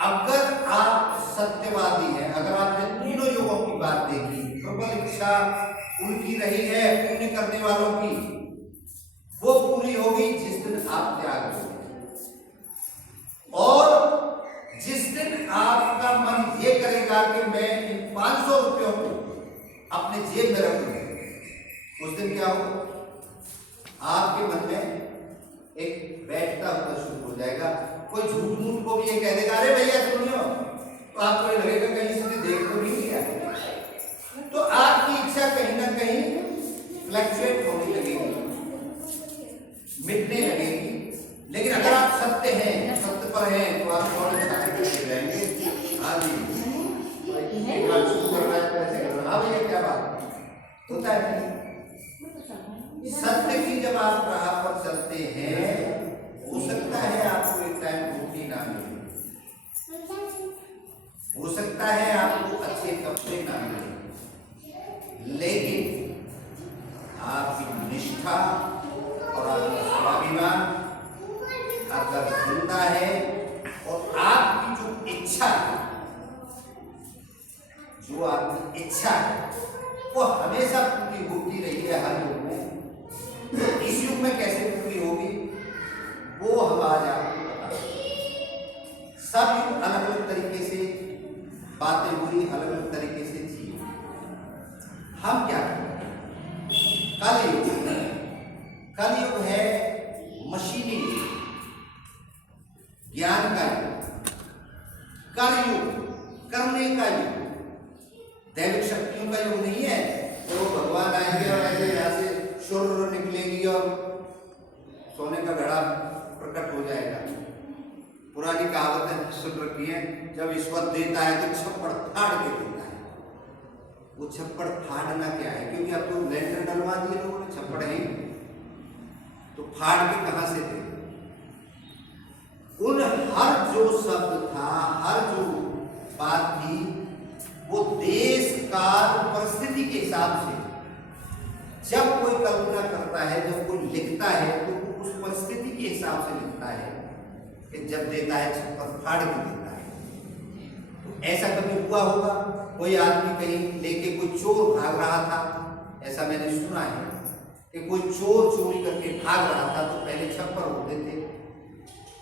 अगर आप सत्यवादी हैं, अगर आपने तीनों युगों की बात देखी, प्रबल इच्छा उनकी रही है पुण्य करने वालों की, वो पूरी होगी जिस दिन आप त्याग दोगे। और जिस दिन आपका मन ये करेगा कि मैं इन 500 रुपयों को अपने जेब में रखूंगा, उस दिन क्या होगा? आपके मन में एक बैठता हुआ शुरू हो जाएगा। कोई झूठ मूठ को भी ये कह देगा, अरे भैया सुनियो, तो आपको लगेगा कहीं से देख तो नहीं लिया। तो आपकी इच्छा कहीं ना कहीं फ्लक्चुएट होने लगेगी, मिटने लगेगी। लेकिन अगर आप सत्य हैं, सत्य पर हैं, तो आप और अच्छा करते रहेंगे। हाँ जी, एक बार शुरू कर रहा है तो ऐसे कर रहा है। हाँ भैया क्या बात होता है? सत्य की जब आप राह पर चलते हैं, हो सकता है आपको एक टाइम रोटी ना मिले, हो सकता है आपको अच्छे कपड़े ना मिले, लेकिन आपकी निष्ठा और आपका स्वाभिमान अगर जिंदा है और आपकी जो इच्छा है, जो आपकी इच्छा है वो हमेशा पूरी होती रही है हर युग में। तो इस युग में कैसे पूरी होगी वो हम आज आपको बता। सब युग अलग अलग तरीके से बातें हुई, अलग अलग तरीके से जी। हम क्या करें? कलयुग है मशीनी युग, ज्ञान का युग, कर्मयुग, करने का युग, दैविक शक्तियों का युग नहीं है। तो भगवान आएंगे और ऐसे यहाँ से शुर निकलेगी और सोने का घड़ा प्रकट हो जाएगा। पुरानी कहावतें सुन रखी है, जब ईश्वर देता है तो छप्पड़ फाड़ के देता है। वो छप्पड़ फाड़ना क्या है? क्योंकि अब तो लेंटर डलवा दिए लोगों ने, छप्पड़ है तो फाड़ के कहां से दे? उन हर जो शब्द था, हर जो बात थी, वो देश काल परिस्थिति के हिसाब से जब कोई कल्पना करता है, जब कोई लिखता है, तो वो उस परिस्थिति के हिसाब से लिखता है कि जब देता है छप्पर फाड़ के देता है। तो ऐसा कभी हुआ होगा? कोई आदमी कहीं लेके कोई चोर भाग रहा था, ऐसा मैंने सुना है कि कोई चोर चोरी करके भाग रहा था, तो पहले छप्पर होते थे,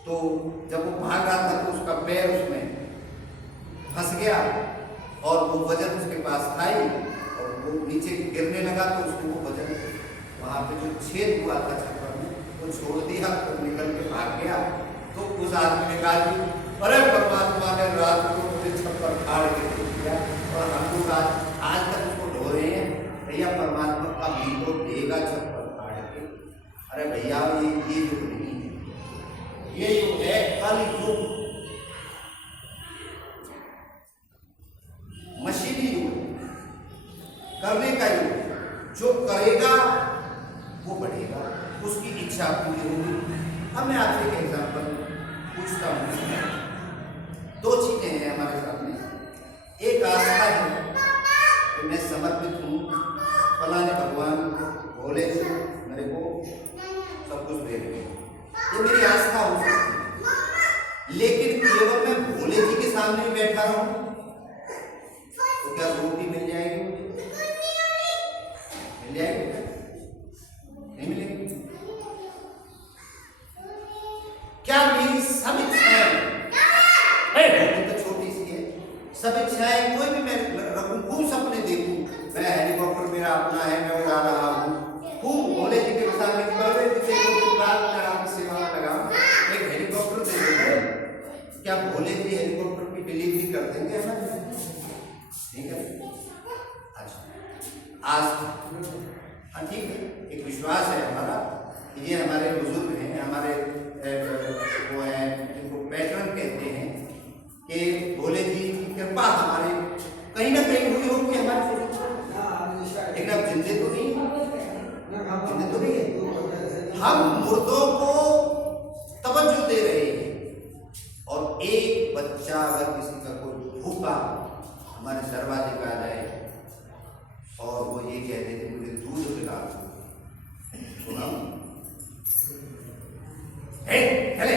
तो जब वो भाग रहा था तो उसका पैर उसमें फंस गया और वो वजन उसके पास आई और वो नीचे गिरने लगा, तो उसको वो वजन वहां पे जो छेद हुआ था छप्पर में वो छोड़ दिया, तो निकल के भाग गया। तो उस आदमी ने कहा कि अरे परमात्मा ने रात को मुझे छप्पर फाड़ के दे दिया, और हम लोग आज तक उसको ढो रहे हैं, भैया परमात्मा का भी तो देगा छप्पर फाड़ के। अरे भैया ये युग नहीं है, ये युग है कलयुग, मशीनी युग, करने का युग। जो करेगा वो बढ़ेगा, उसकी इच्छा पूरी होगी। अब मैं आपसे एक एग्जाम्पल पूछता हूँ। दो चीजें हैं हमारे सामने। एक आस्था है कि मैं समर्पित हूँ, फलाने भगवान भोले मेरे को सब कुछ दे रहे हैं, ये मेरी आस्था हो सकती है। लेकिन केवल मैं भोले जी के सामने बैठा रहूं तो क्या रोटी मिल जाएगी? मिल जाएगी? नहीं मिलेगी। क्या मेरी सब इच्छाएं, तो छोटी सी है, सब इच्छाएं कोई भी मैं रखूं, खूब सपने देखूं, मैं हेलीकॉप्टर मेरा अपना है, मैं उड़ा रहा हूं, खूब भोले जी के सामने सेवा में लगाऊं, एक हेलीकॉप्टर दे देंगे, क्या भोले जी हेलीकॉप्टर की डिलीवरी कर देंगे हमें? ठीक है, अच्छा आज ठीक है, एक विश्वास है हमारा, ये हमारे बुजुर्ग हैं, हमारे वो हैं जिनको पैटर्न कहते हैं, कि भोले जी की कृपा हमारे कहीं ना कहीं हुई होगी हमारे से। लेकिन अब जिंदे तो नहीं, जिंदे तो नहीं है, हम मुर्दों को तवज्जो दे रहे हैं। और एक बच्चा अगर किसी का कोई भूखा हमारे दरवाजे पे आ जाए और वो ये कहते थे मुझे दूध पिला दो, तो हम चले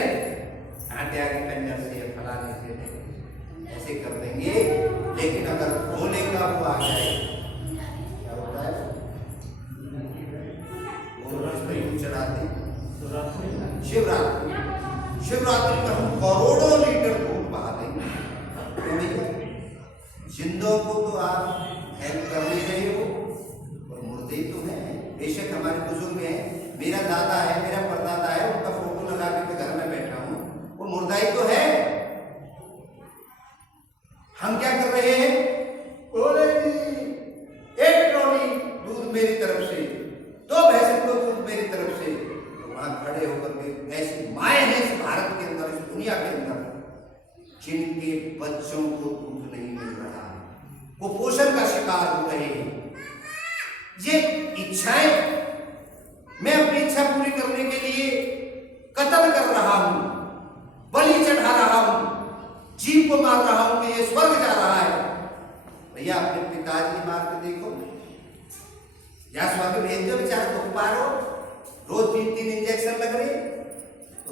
हत्या के कंजर से या फलाने से नहीं, ऐसे कर देंगे। लेकिन अगर भोले का वो आ जाए, क्या होता है, वो चढ़ाते शिवरात्रि। शिवरात्रि में हम करोड़ों लीटर दूध बहा देंगे। जिंदों को तो आप हेल्प कर ले रहे हो और मुर्दे तो हैं। बेशक हमारे बुजुर्ग हैं, मेरा दादा है, मेरा परदादा है, उनका फोटो लगा के मैं घर में बैठा हूं, वो मुर्दा ही तो है। हम क्या कर रहे हैं, बोले जी एक ट्रॉली दूध मेरी तरफ से, 2 भैंसों को दूध मेरी तरफ से। तो वहां खड़े होकर के ऐसी माएं हैं इस भारत के अंदर, इस दुनिया के अंदर, जिनके बच्चों को दूध नहीं मिल रहा, वो पोषण का शिकार हो रहे हैं। ये इच्छाएं, मैं अपनी इच्छा पूरी करने के लिए कत्ल कर रहा हूं, बलि चढ़ा रहा हूं, जीव को मार रहा हूं कि ये स्वर्ग जा रहा है। भैया अपने पिताजी मार के देखो, या स्वर्ग भेज दो बेचारे को, पारो रोज 3-3 इंजेक्शन लग रहे,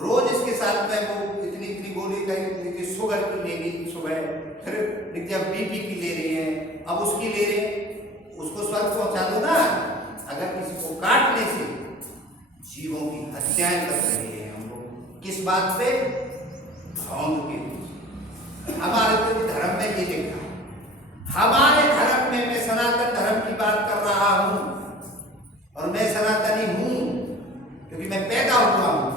रोज इसके साथ में वो इतनी गोली का शुगर की लेनी सुबह, फिर जब बीपी की ले रहे हैं, अब उसकी ले रहे हैं, उसको स्वर्ग पहुंचा दो ना। अगर किसी को काटने से जीवों की हत्याएं कर रहे हैं हम लोग, किस बात पे, भौंग के। हमारे तो धर्म में ये लिखा, हमारे धर्म में, मैं सनातन धर्म की बात कर रहा हूं और मैं सनातनी हूं क्योंकि मैं पैदा हुआ हूं,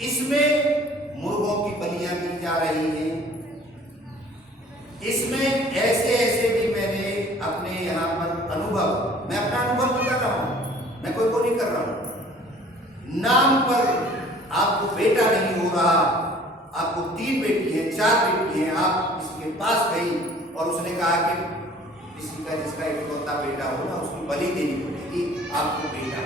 इसमें मुर्गों की बलियां दी जा रही हैं। इसमें ऐसे ऐसे भी मैंने अपने यहाँ पर अनुभव, मैं अपना अनुभव बता रहा हूं, मैं कोई को नहीं कर रहा हूं। नाम पर आपको बेटा नहीं हो रहा, आपको 3 बेटी है, 4 बेटी है, आप किसी के पास गई और उसने कहा कि किसी का जिसका इकलौता बेटा हो ना, उसकी बलि देनी पड़ेगी आपको बेटा।